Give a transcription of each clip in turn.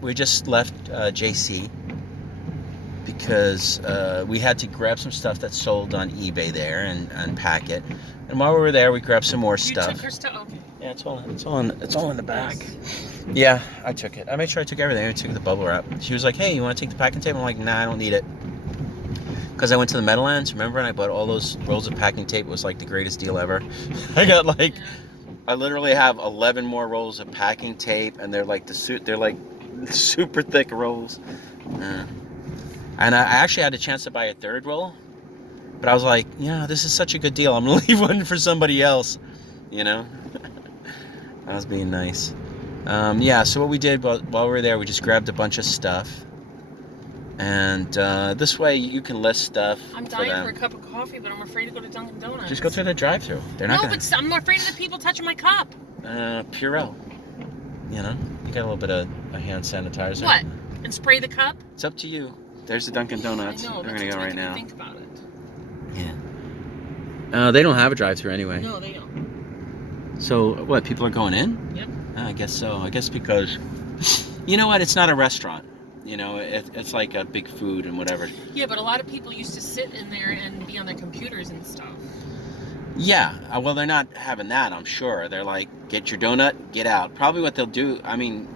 We just left JC because we had to grab some stuff that sold on eBay there and unpack it. And while we were there, we grabbed some more stuff. You took her stuff? Okay. Yeah, it's all in the bag. Yeah, I took it. I made sure I took everything. I took the bubble wrap. She was like, "Hey, you want to take the packing tape?" I'm like, "Nah, I don't need it." Because I went to the Meadowlands, remember, and I bought all those rolls of packing tape. It was like the greatest deal ever. I got like, I literally have 11 more rolls of packing tape, and they're like super thick rolls. And I actually had a chance to buy a third roll, but I was like, yeah, this is such a good deal. I'm gonna leave one for somebody else, you know. I was being nice. Yeah. So what we did while we were there, we just grabbed a bunch of stuff. And this way you can list stuff. I'm dying for a cup of coffee, but I'm afraid to go to Dunkin' Donuts. Just go through the drive-thru. They're not but I'm afraid of the people touching my cup. Purell. You know, you got a little bit of a hand sanitizer. What? And spray the cup? It's up to you. There's the Dunkin' Donuts. I know. We're gonna go right now. Think about it. Yeah. They don't have a drive-thru anyway. No, they don't. So what? People are going in? Yep. I guess so. I guess because, you know what? It's not a restaurant. You know, it's like a big food and whatever. Yeah, but a lot of people used to sit in there and be on their computers and stuff. Yeah, well, they're not having that, I'm sure. They're like, get your donut, get out. Probably what they'll do, I mean,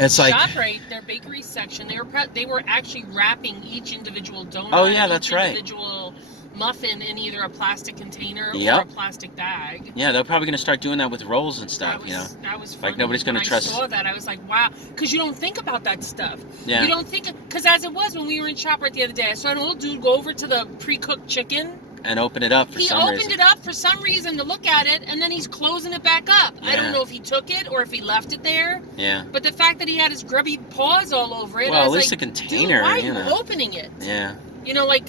it's like... ShopRite, their bakery section, they were actually wrapping each individual donut. Oh, yeah, that's right. Individual muffin in either a plastic container Yep. or a plastic bag. Yeah, they're probably going to start doing that with rolls and stuff, you know. That was funny. Like nobody's going to trust. When I saw that, I was like, wow. Because you don't think about that stuff. Yeah. You don't think... Because as it was when we were in ShopRite the other day, I saw an old dude go over to the pre-cooked chicken. And open it up for some reason. He opened it up for some reason to look at it, and then he's closing it back up. Yeah. I don't know if he took it or if he left it there. Yeah. But the fact that he had his grubby paws all over it, well, I was at least like, the container. Dude, why are you you know. opening it? Yeah. You know, like,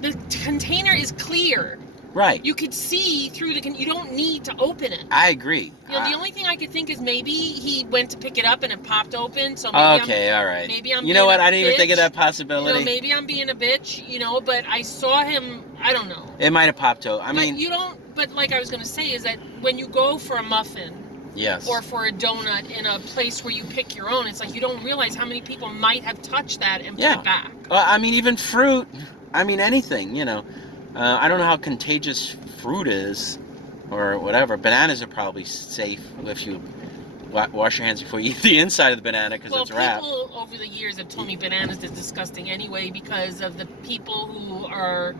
the container is clear. Right. You could see through you don't need to open it. I agree. You know, the only thing I could think is maybe he went to pick it up and it popped open. So maybe all right. Maybe I'm. You know what? I I didn't even think of that possibility. You know, maybe I'm being a bitch. You know, but I saw him. I don't know. It might have popped open. I mean, you don't. But like I was going to say, is that when you go for a muffin. Yes. Or for a donut in a place where you pick your own, it's like you don't realize how many people might have touched that and put it back. I mean, even fruit. I mean, anything. You know. I don't know how contagious fruit is, or whatever. Bananas are probably safe if you wash your hands before you eat the inside of the banana because it's wrapped. Well, people over the years have told me bananas is disgusting anyway because of the people who are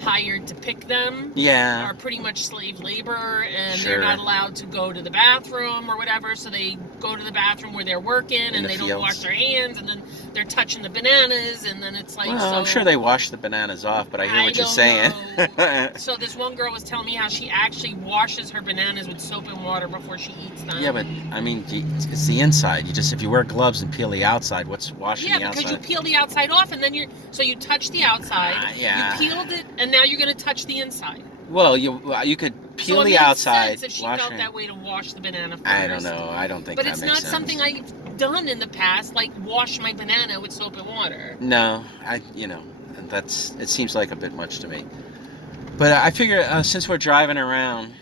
hired to pick them. Yeah. Are pretty much slave labor, and they're not allowed to go to the bathroom or whatever, so they go to the bathroom where they're working, and they don't wash their hands, and then they're touching the bananas, and then it's like... Well, I'm sure they wash the bananas off, but I hear what you're saying. So this one girl was telling me how she actually washes her bananas with soap and water before she eats them. Yeah, but, I mean, it's the inside. If you wear gloves and peel the outside, what's washing the outside? Yeah, because you peel the outside off, and then so you touch the outside, you peeled it, and now you're going to touch the inside. Well, you could peel the outside. Sense if she felt that way to wash the banana first. I don't know. I don't think that makes sense. But it's not something I've done in the past, like wash my banana with soap and water. No, it seems like a bit much to me. But I figure since we're driving around,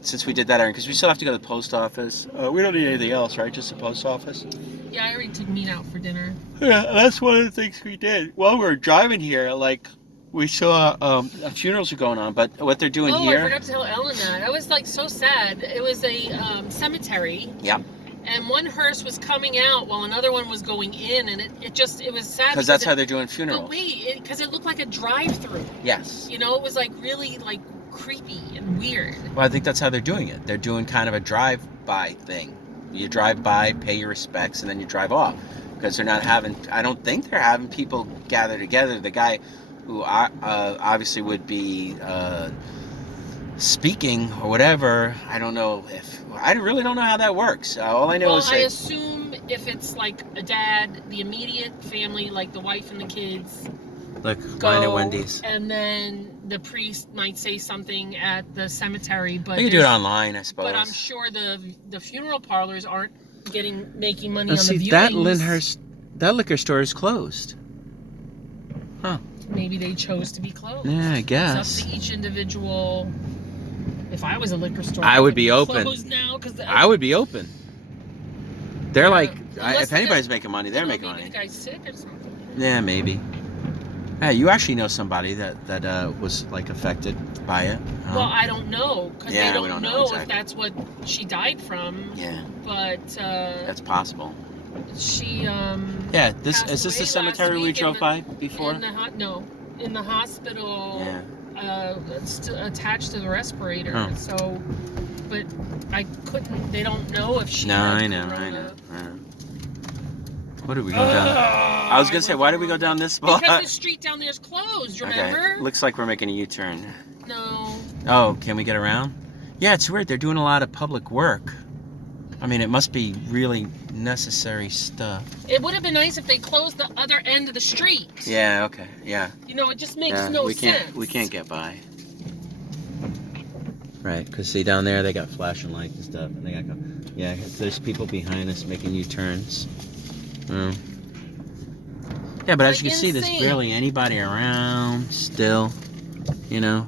since we did that errand, because we still have to go to the post office. We don't need anything else, right? Just the post office. Yeah, I already took meat out for dinner. Yeah, that's one of the things we did. While we were driving here, like... We saw funerals are going on, but what they're doing here... Oh, I forgot to tell Ellen that. I was, like, so sad. It was a cemetery. Yep. And one hearse was coming out while another one was going in, and it was sad. Because that's how they're doing funerals. But wait, because it looked like a drive-through. Yes. You know, it was, like, really, like, creepy and weird. Well, I think that's how they're doing it. They're doing kind of a drive-by thing. You drive by, pay your respects, and then you drive off. Because they're not having... I don't think they're having people gather together. The guy... who obviously would be speaking or whatever. I don't know I really don't know how that works. All I know is I assume if it's like a dad, the immediate family, like the wife and the kids, look, mine at Wendy's, and then the priest might say something at the cemetery. But you can do it online, I suppose. But I'm sure the funeral parlors aren't making money on the viewings. That Lyndhurst, that liquor store is closed. Huh. Maybe they chose to be closed. Yeah, I guess. It's up to each individual. If I was a liquor store, I would be open. Closed now, I would be open. They're like, Unless if anybody's making money, they're making maybe money. the guy's sick or something. Yeah, maybe. Hey, you actually know somebody that was like affected by it. Well, I don't know because Yeah, they we don't don't know know exactly. if that's what she died from. Yeah, But that's possible. she Yeah, is this the away cemetery last we week drove by before? in the hospital. Yeah. Attached to the respirator. Oh. So, but I couldn't. They don't know if she. No, had I know. corona. What did we go down? I was gonna say, why did we go down this spot? Because the street down there is closed. Remember? Okay. Looks like we're making a U-turn. No. Oh, can we get around? Yeah, it's weird. They're doing a lot of public work. I mean, it must be really necessary stuff. It would have been nice if they closed the other end of the street. Yeah. Okay. Yeah. You know, it just makes no sense. We can't get by. Right, because see down there they got flashing lights and stuff, and they got there's people behind us making U-turns. Yeah, but as you can see, there's barely anybody around still. You know.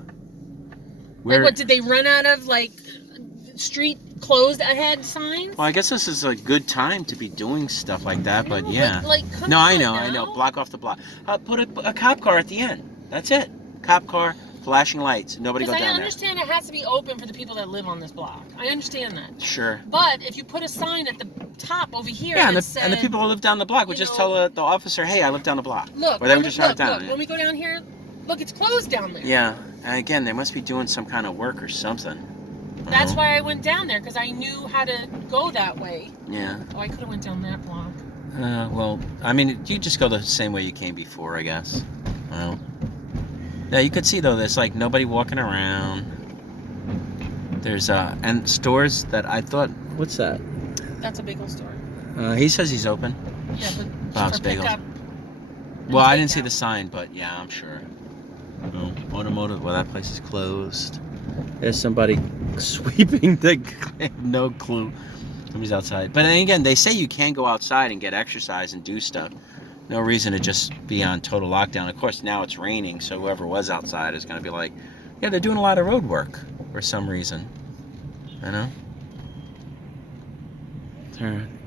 Like, what did they run out of street closed ahead signs? Well, I guess this is a good time to be doing stuff like that, but yeah. But, no, I know. Block off the block. Put a cop car at the end. That's it. Cop car. Flashing lights. Nobody go down there. I understand it has to be open for the people that live on this block. I understand that. Sure. But if you put a sign at the top over here and the people who live down the block would just tell the officer, hey, I live down the block. Look. Or they would just shut it down. Look, when we go down here, look, it's closed down there. Yeah. And again, they must be doing some kind of work or something. That's why I went down there, because I knew how to go that way. Yeah. Oh, I could have went down that block. Well, I mean, you just go the same way you came before, I guess. Well. Yeah, you could see though, there's nobody walking around. There's and stores that I thought, what's that? That's a bagel store. He says he's open. Yeah, but Bob's Bagels. Well, I didn't see the sign, but yeah, I'm sure. Oh, automotive. Well, that place is closed. There's somebody sweeping the. No clue. Somebody's outside. But then again, they say you can go outside and get exercise and do stuff. No reason to just be on total lockdown. Of course, now it's raining, so whoever was outside is going to be like, yeah, they're doing a lot of road work for some reason. You know?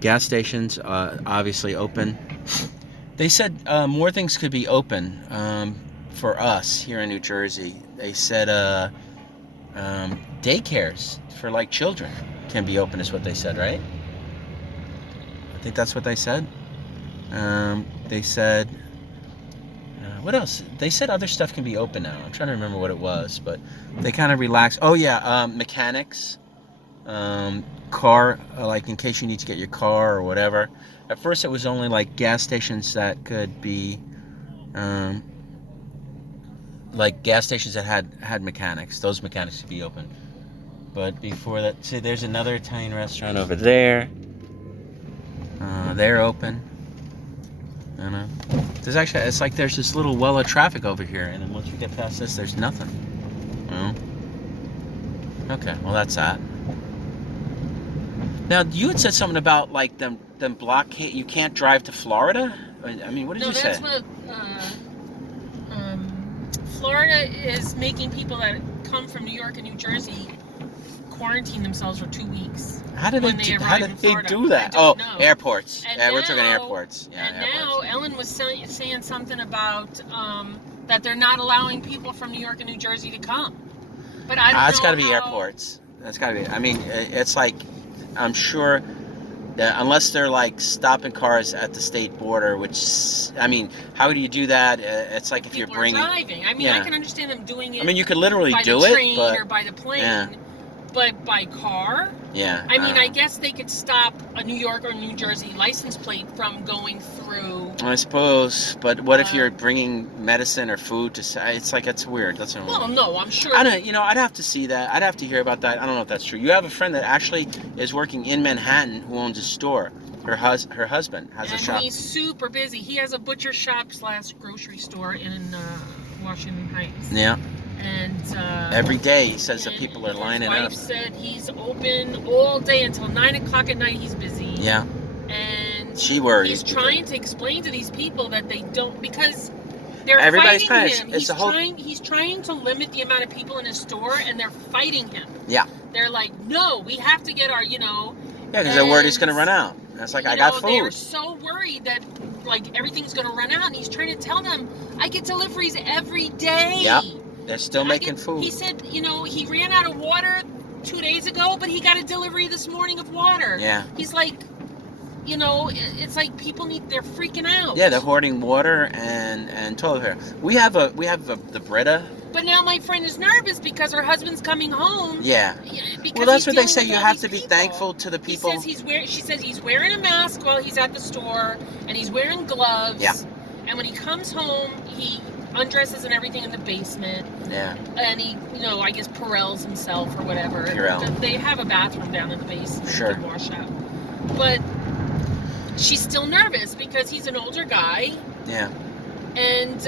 Gas stations, obviously open. They said more things could be open for us here in New Jersey. They said daycares for children can be open is what they said, right? I think that's what they said. They said, what else? They said other stuff can be open now. I'm trying to remember what it was, but they kind of relaxed. Oh yeah, mechanics, car, in case you need to get your car or whatever. At first it was only gas stations that could be, gas stations that had mechanics. Those mechanics could be open. But before that, see, there's another Italian restaurant over there. They're open. I know. There's actually, it's there's this little well of traffic over here, and then once we get past this, there's nothing. Well, okay, well that's that. Now, you had said something about them blockade. You can't drive to Florida. I mean, what did you say? No, that's what Florida is making people that come from New York and New Jersey quarantine themselves for 2 weeks. How did they do that? Oh, know. Airports. Yeah, we're talking airports. Yeah, and airports. Now Ellen was saying something about that they're not allowing people from New York and New Jersey to come. But I don't know. It's got to be airports. That's got to be. I mean, it's I'm sure that unless they're stopping cars at the state border, which, I mean, how do you do that? It's if you're bringing. Driving. I mean, I can understand them doing it. I mean, you could literally do it by the train or by the plane. Yeah. But by car? Yeah. I mean, I guess they could stop a New York or New Jersey license plate from going through. I suppose, but what if you're bringing medicine or food to? It's it's weird. That's what well, no, I'm sure. I don't. I'd have to see that. I'd have to hear about that. I don't know if that's true. You have a friend that actually is working in Manhattan who owns a store. Her husband has a shop. And he's super busy. He has a butcher shop / grocery store in Washington Heights. Yeah. And every day he says that people are lining up. His wife said he's open all day until 9 o'clock at night. He's busy. Yeah. And she worries. He's trying to explain to these people that they don't, because they're everybody's fighting him. It's he's trying to limit the amount of people in his store, and they're fighting him. Yeah. They're like, no, we have to get our, Yeah, because they're worried he's going to run out. And it's like, I got food. They're so worried that like everything's gonna run out, and he's trying to tell them, I get deliveries every day. Yep. They're still making food. He said, he ran out of water 2 days ago, but he got a delivery this morning of water. Yeah. He's like, it's like people they're freaking out. Yeah, they're hoarding water and toilet paper. We have the Brita. But now my friend is nervous because her husband's coming home. Yeah. Well, that's what they say. You have to be thankful to the people. She says he's wearing a mask while he's at the store, and he's wearing gloves. Yeah. And when he comes home, he undresses and everything in the basement. Yeah. And he, I guess Purell's himself or whatever. Purell. They have a bathroom down in the basement. Sure. To wash out. But she's still nervous because he's an older guy. Yeah. And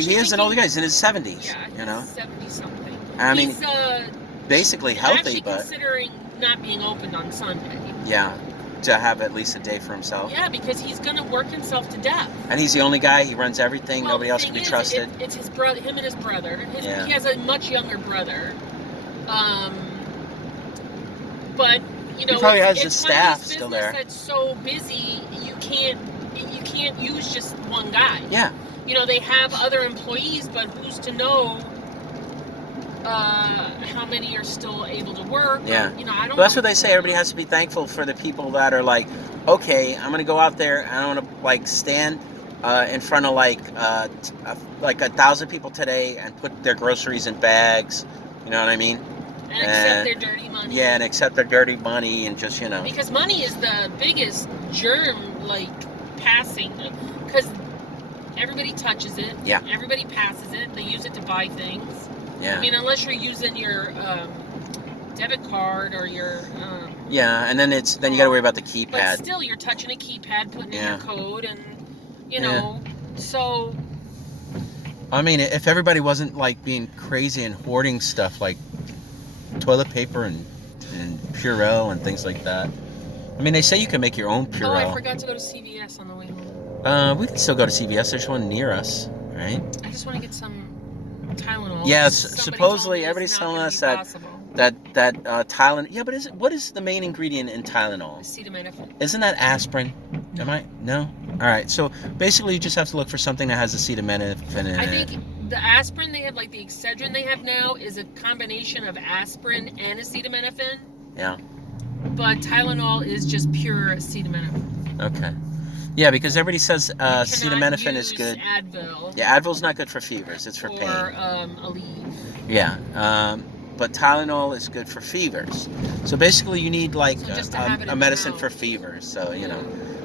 he is an older guy. He's in his 70s. Yeah, 70 something. I mean, he's basically healthy, but considering not being opened on Sunday. Yeah, to have at least a day for himself. Yeah, because he's gonna work himself to death. And he's the only guy. He runs everything. Well, nobody else can be trusted. It's his brother, him and his brother. He has a much younger brother. But he probably has his staff still there. That's so busy, you can't use just one guy. Yeah. They have other employees, but who's to know how many are still able to work? Yeah. I don't know. That's what they say. Everybody has to be thankful for the people that are like, okay, I'm gonna go out there and I'm gonna like stand in front of like 1,000 people today and put their groceries in bags. You know what I mean? And accept their dirty money. Yeah, and accept their dirty money and just Because money is the biggest germ passing, because everybody touches it. Yeah. Everybody passes it. They use it to buy things. Yeah. I mean, unless you're using your debit card or your. Yeah, and then you got to worry about the keypad. But still, you're touching a keypad, putting in your code, and so. I mean, if everybody wasn't like being crazy and hoarding stuff like toilet paper and Purell and things like that. I mean, they say you can make your own Purell. Oh, I forgot to go to CVS on the way home. We can still go to CVS. There's one near us, right? I just want to get some Tylenol. Yes, supposedly everybody's telling us that Tylenol. Yeah, but what is the main ingredient in Tylenol? Acetaminophen. Isn't that aspirin? No. Am I? No. All right. So basically, you just have to look for something that has acetaminophen in it. I think the aspirin they have, like the Excedrin they have now, is a combination of aspirin and acetaminophen. Yeah. But Tylenol is just pure acetaminophen. Okay. Yeah, because everybody says acetaminophen is good. Advil. Yeah, Advil's not good for fevers. It's for pain. Or Aleve. Yeah. But Tylenol is good for fevers. So basically, you need like a medicine for fevers. So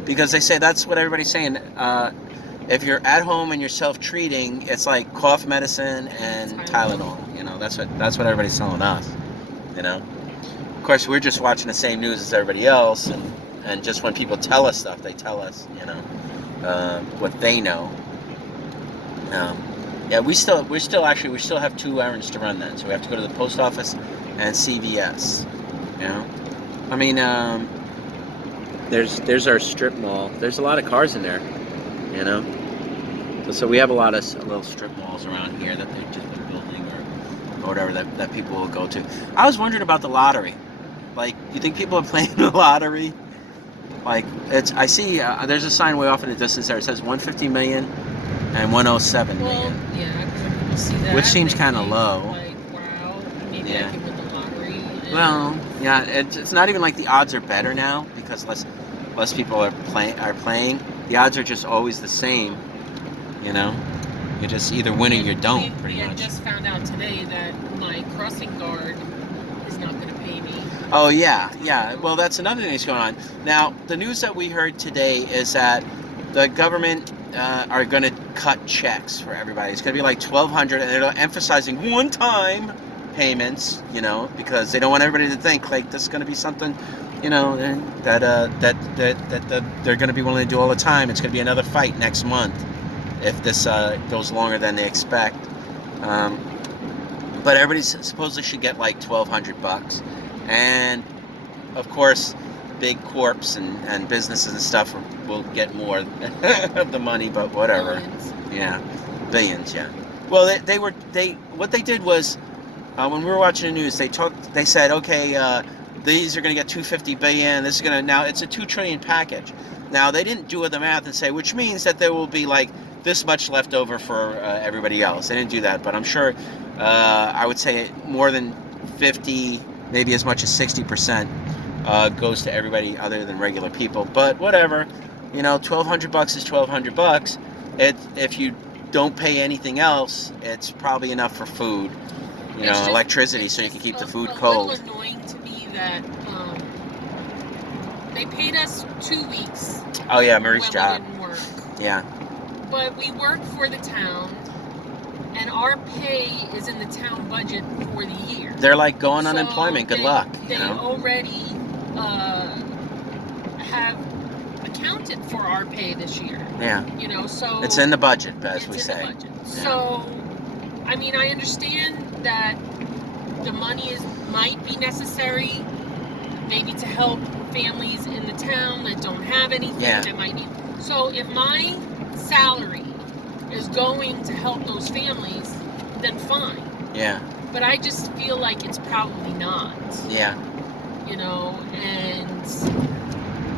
because they say that's what everybody's saying. If you're at home and you're self-treating, it's like cough medicine and Tylenol. That's what everybody's telling us. Of course, we're just watching the same news as everybody else, and just when people tell us stuff, they tell us, what they know. Yeah, we still have 2 errands to run then, so we have to go to the post office and CVS. I mean, there's our strip mall. There's a lot of cars in there. So we have a lot of little strip malls around here that they've just been building or whatever that people will go to. I was wondering about the lottery. Like, you think people are playing the lottery? Like, I see there's a sign way off in the distance there. It says 150 million and 107 million. Well, yeah, because when people see that, which seems kind of low. Like, wow, maybe I can win the lottery. Well, yeah, it's not even like the odds are better now because less people are playing. The odds are just always the same. You just either win or you don't, pretty much. I just found out today that my crossing guard is not going to pay me. Oh, yeah. Well, that's another thing that's going on. Now, the news that we heard today is that the government are going to cut checks for everybody. It's going to be like $1,200, and they're emphasizing one-time payments, because they don't want everybody to think like this is going to be something, that they're going to be willing to do all the time. It's going to be another fight next month if this goes longer than they expect. But everybody supposedly should get like $1,200, and of course, big corps and businesses and stuff will get more of the money, but whatever. Billions. Yeah, billions. Yeah. Well, what they did was when we were watching the news, they said, okay, these are going to get 250 billion. This is going to, now it's a 2 trillion package. Now they didn't do the math and say, which means that there will be like this much left over for everybody else. They didn't do that, but I'm sure I would say more than 50, maybe as much as 60% goes to everybody other than regular people. But whatever, you know, $1,200 is $1,200. If you don't pay anything else, it's probably enough for food, you know, electricity, so you can keep the food cold. It's a little annoying to me that they paid us 2 weeks. Oh yeah, Marie's job. We didn't work. Yeah. But we work for the town, and our pay is in the town budget for the year. They're like, go on unemployment. Good luck. They already have accounted for our pay this year. Yeah. You know, so it's in the budget, as we say. The budget. Yeah. So, I mean, I understand that the money might be necessary, maybe to help families in the town that don't have anything. Yeah. That might need. So, if my salary is going to help those families, then fine. Yeah. But I just feel like it's probably not. Yeah. You know, and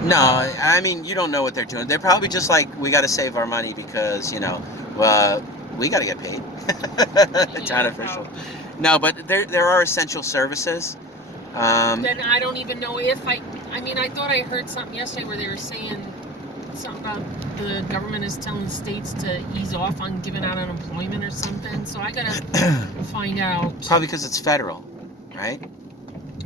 no, I mean, you don't know what they're doing. They're probably just like, we got to save our money because, you know, we got to get paid. Town official. No, but there are essential services. Then I don't even know if I mean, I thought I heard something yesterday where they were saying something about the government is telling states to ease off on giving out unemployment or something. So I got to find out. Probably because it's federal, right?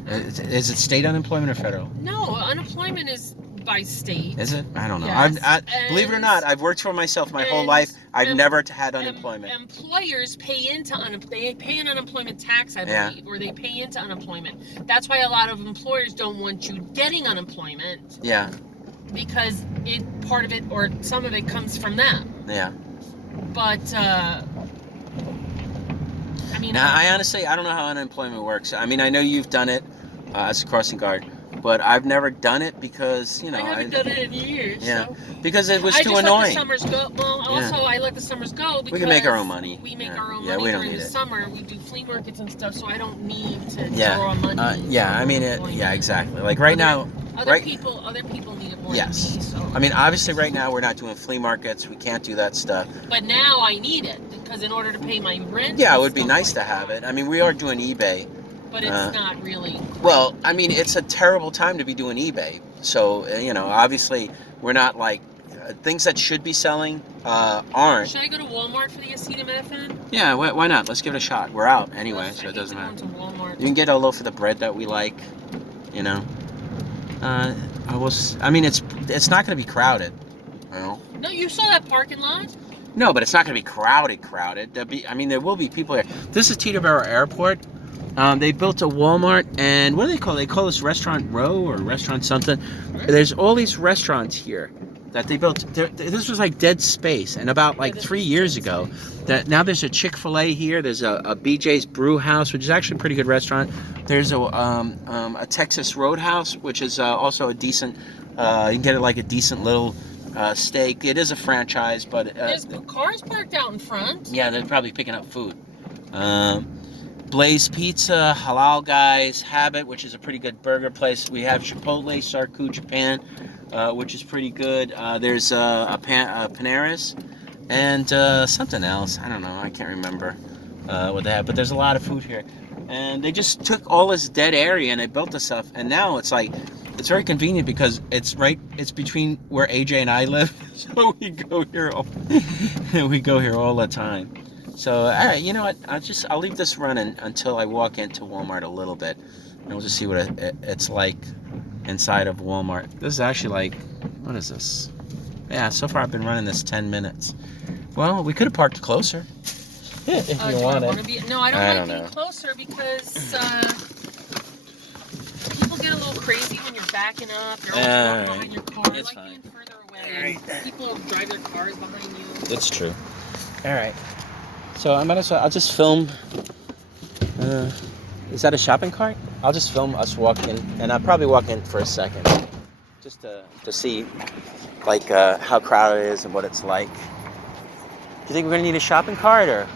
Is it state unemployment or federal? No, unemployment is by state. Is it? I don't know. Yes. Believe it or not, I've worked for myself my whole life. I've never had unemployment. Employers pay into they pay an unemployment tax, I believe, or they pay into unemployment. That's why a lot of employers don't want you getting unemployment. Yeah. Because part of it or some of it comes from them. Yeah. But I mean, now, I honestly, I don't know how unemployment works. I mean, I know you've done it as a crossing guard, but I've never done it because, you know, I haven't done it in years. Yeah, so. because it was too annoying. annoying. Let the summers go. Well, also I let the summers go because we can make our own money. We make our own money we during the summer. We do flea markets and stuff, so I don't need to draw money. I mean, exactly. Like right now. Other people need it more than me. So. I mean, obviously right now we're not doing flea markets. We can't do that stuff. But now I need it because in order to pay my rent. Yeah, it would be nice to have it. I mean, we are doing eBay. But it's not really. Well, I mean, it's a terrible time to be doing eBay. So, you know, obviously we're not like things that should be selling aren't. Should I go to Walmart for the acetaminophen? Yeah, why not? Let's give it a shot. We're out anyway, so it doesn't matter. You can get a loaf of the bread that we like, you know. I mean, it's not going to be crowded. You know? No, you saw that parking lot? No, but it's not going to be crowded. There will be people here. This is Teterboro Airport. They built a Walmart, and what do they call it? They call this Restaurant Row or Restaurant something. There's all these restaurants here that they built. This was like dead space, and about like 3 years ago, now there's a Chick-fil-A here. There's a BJ's Brew House, which is actually a pretty good restaurant. There's a Texas Roadhouse, which is also a decent. You can get it like a decent little steak. It is a franchise, but there's cars parked out in front. Yeah, they're probably picking up food. Blaze Pizza, Halal Guys, Habit, which is a pretty good burger place. We have Chipotle, Sarku Japan, which is pretty good. There's a Paneras and something else. I don't know. I can't remember what they have. But there's a lot of food here. And they just took all this dead area and they built this stuff. And now it's like, it's very convenient because it's between where AJ and I live. So we go here all the time. So, all right, you know what? I'll leave this running until I walk into Walmart a little bit, and we'll just see what it's like inside of Walmart. This is actually like, what is this? Yeah, so far I've been running this 10 minutes. Well, we could have parked closer. If you wanted. No, I don't like being closer because people get a little crazy when you're backing up. You're always behind your car. It's fine. Being further away. Right. People drive their cars behind you. That's true. All right. So I'll just film. Is that a shopping cart? I'll just film us walking, and I'll probably walk in for a second, just to see, like, how crowded it is and what it's like. Do you think we're gonna need a shopping cart or?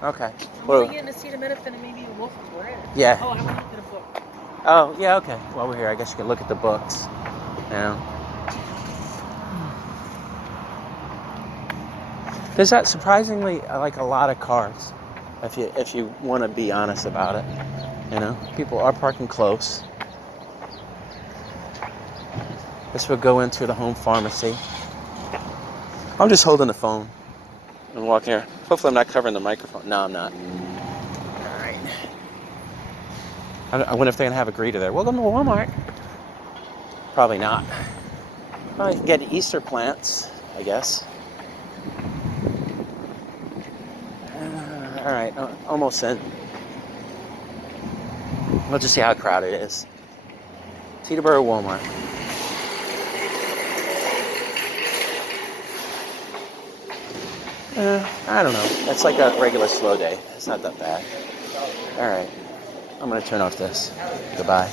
No. Okay. I'm gonna get an acetaminophen and maybe a loaf of bread. Yeah. Oh, I want to get a book. Oh, yeah, okay. While we're here, I guess you can look at the books. You know, there's that surprisingly like a lot of cars. If you want to be honest about it, you know, people are parking close. This would go into the home pharmacy. I'm just holding the phone and walking here. Hopefully, I'm not covering the microphone. No, I'm not. All right. I wonder if they're gonna have a greeter there. Welcome to Walmart. Probably not. Well, you can get Easter plants, I guess. All right, almost in. We'll just see how crowded it is. Teterboro Walmart. I don't know. It's like a regular slow day. It's not that bad. All right. I'm going to turn off this. Goodbye.